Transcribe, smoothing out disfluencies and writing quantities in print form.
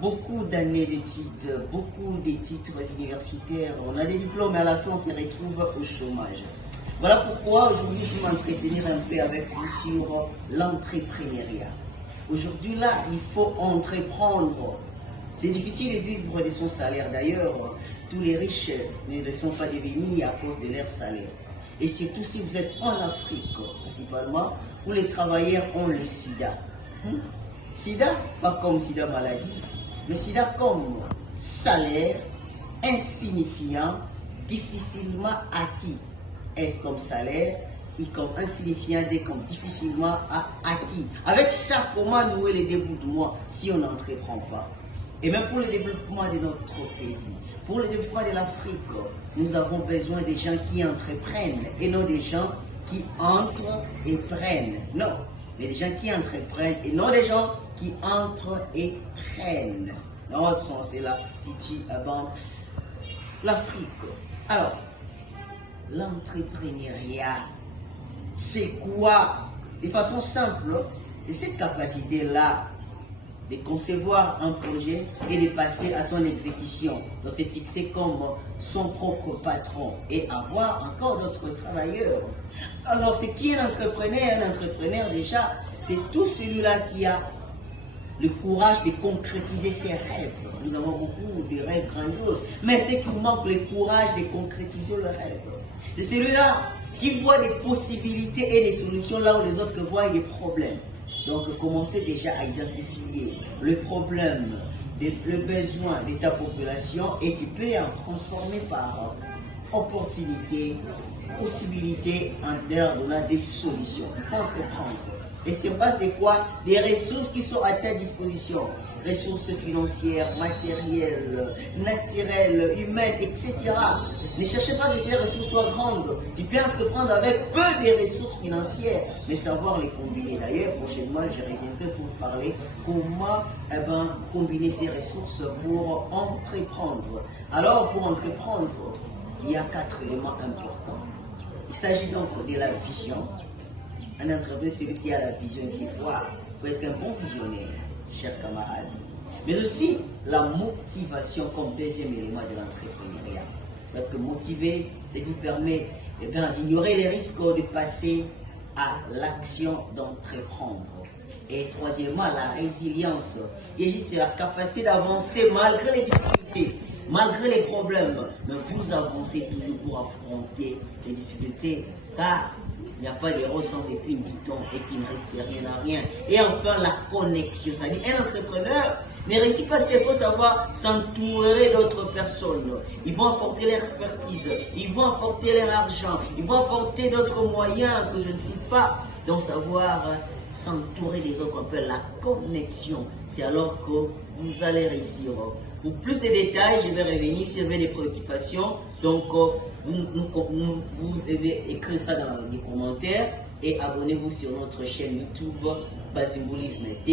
beaucoup d'années d'études, beaucoup de titres universitaires, on a des diplômes et à la fin on se retrouve au chômage. Voilà pourquoi aujourd'hui je vais m'entretenir un peu avec vous sur l'entrepreneuriat. Aujourd'hui là, il faut entreprendre. C'est difficile de vivre de son salaire. D'ailleurs, tous les riches ne le sont pas devenus à cause de leur salaire. Et surtout si vous êtes en Afrique, principalement, où les travailleurs ont le sida. Sida, pas comme sida maladie, mais sida comme salaire insignifiant, difficilement acquis. Est comme salaire et comme insignifiant, D comme difficilement acquis. Avec ça, comment nouer les débuts de mois si on n'entreprend pas? Et même pour le développement de notre pays, pour le développement de l'Afrique, nous avons besoin des gens qui entreprennent et non des gens qui entrent et prennent. Non, mais des gens qui entreprennent et non des gens qui entrent et prennent. Dans ce sens-là, qui dit avant l'Afrique. Alors, l'entrepreneuriat, c'est quoi? De façon simple, c'est cette capacité-là de concevoir un projet et de passer à son exécution, de se fixer comme son propre patron et avoir encore d'autres travailleurs. Alors, ce qui est un entrepreneur déjà, c'est tout celui-là qui a le courage de concrétiser ses rêves. Nous avons beaucoup de rêves grandioses, mais c'est qu'il manque le courage de concrétiser le rêve. C'est celui-là qui voit des possibilités et des solutions là où les autres voient des problèmes. Donc, commencez déjà à identifier le problème, le besoin de ta population et tu peux en transformer par opportunité, possibilité en leur donnant des solutions. Il faut entreprendre. Et sur base de quoi? Des ressources qui sont à ta disposition. Ressources financières, matérielles, naturelles, humaines, etc. Ne cherchez pas que ces ressources soient grandes. Tu peux entreprendre avec peu de ressources financières, mais savoir les combiner. D'ailleurs, prochainement, je reviendrai pour vous parler comment combiner ces ressources pour entreprendre. Alors, pour entreprendre, il y a 4 éléments importants. Il s'agit donc de la vision. Un entrepreneur, celui qui a la vision d'y voir. Il faut être un bon visionnaire, chers camarades. Mais aussi la motivation comme deuxième élément de l'entrepreneuriat. Être motivé, c'est qui vous permet d'ignorer les risques de passer à l'action d'entreprendre. Et troisièmement, la résilience. Et c'est la capacité d'avancer malgré les difficultés, malgré les problèmes. Mais vous avancez toujours pour affronter les difficultés, car il n'y a pas d'héros sans épine, dit-on, et qui ne risque rien à rien. Et enfin, la connexion. C'est-à-dire, un entrepreneur ne réussit pas s'il faut savoir s'entourer d'autres personnes. Ils vont apporter leur expertise, ils vont apporter leur argent, ils vont apporter d'autres moyens que je ne sais pas. Donc, savoir s'entourer des autres, on appelle la connexion. C'est alors que vous allez réussir. Pour plus de détails, je vais revenir si vous avez des préoccupations. Donc, vous devez écrire ça dans les commentaires et abonnez-vous sur notre chaîne YouTube Basymbolisme.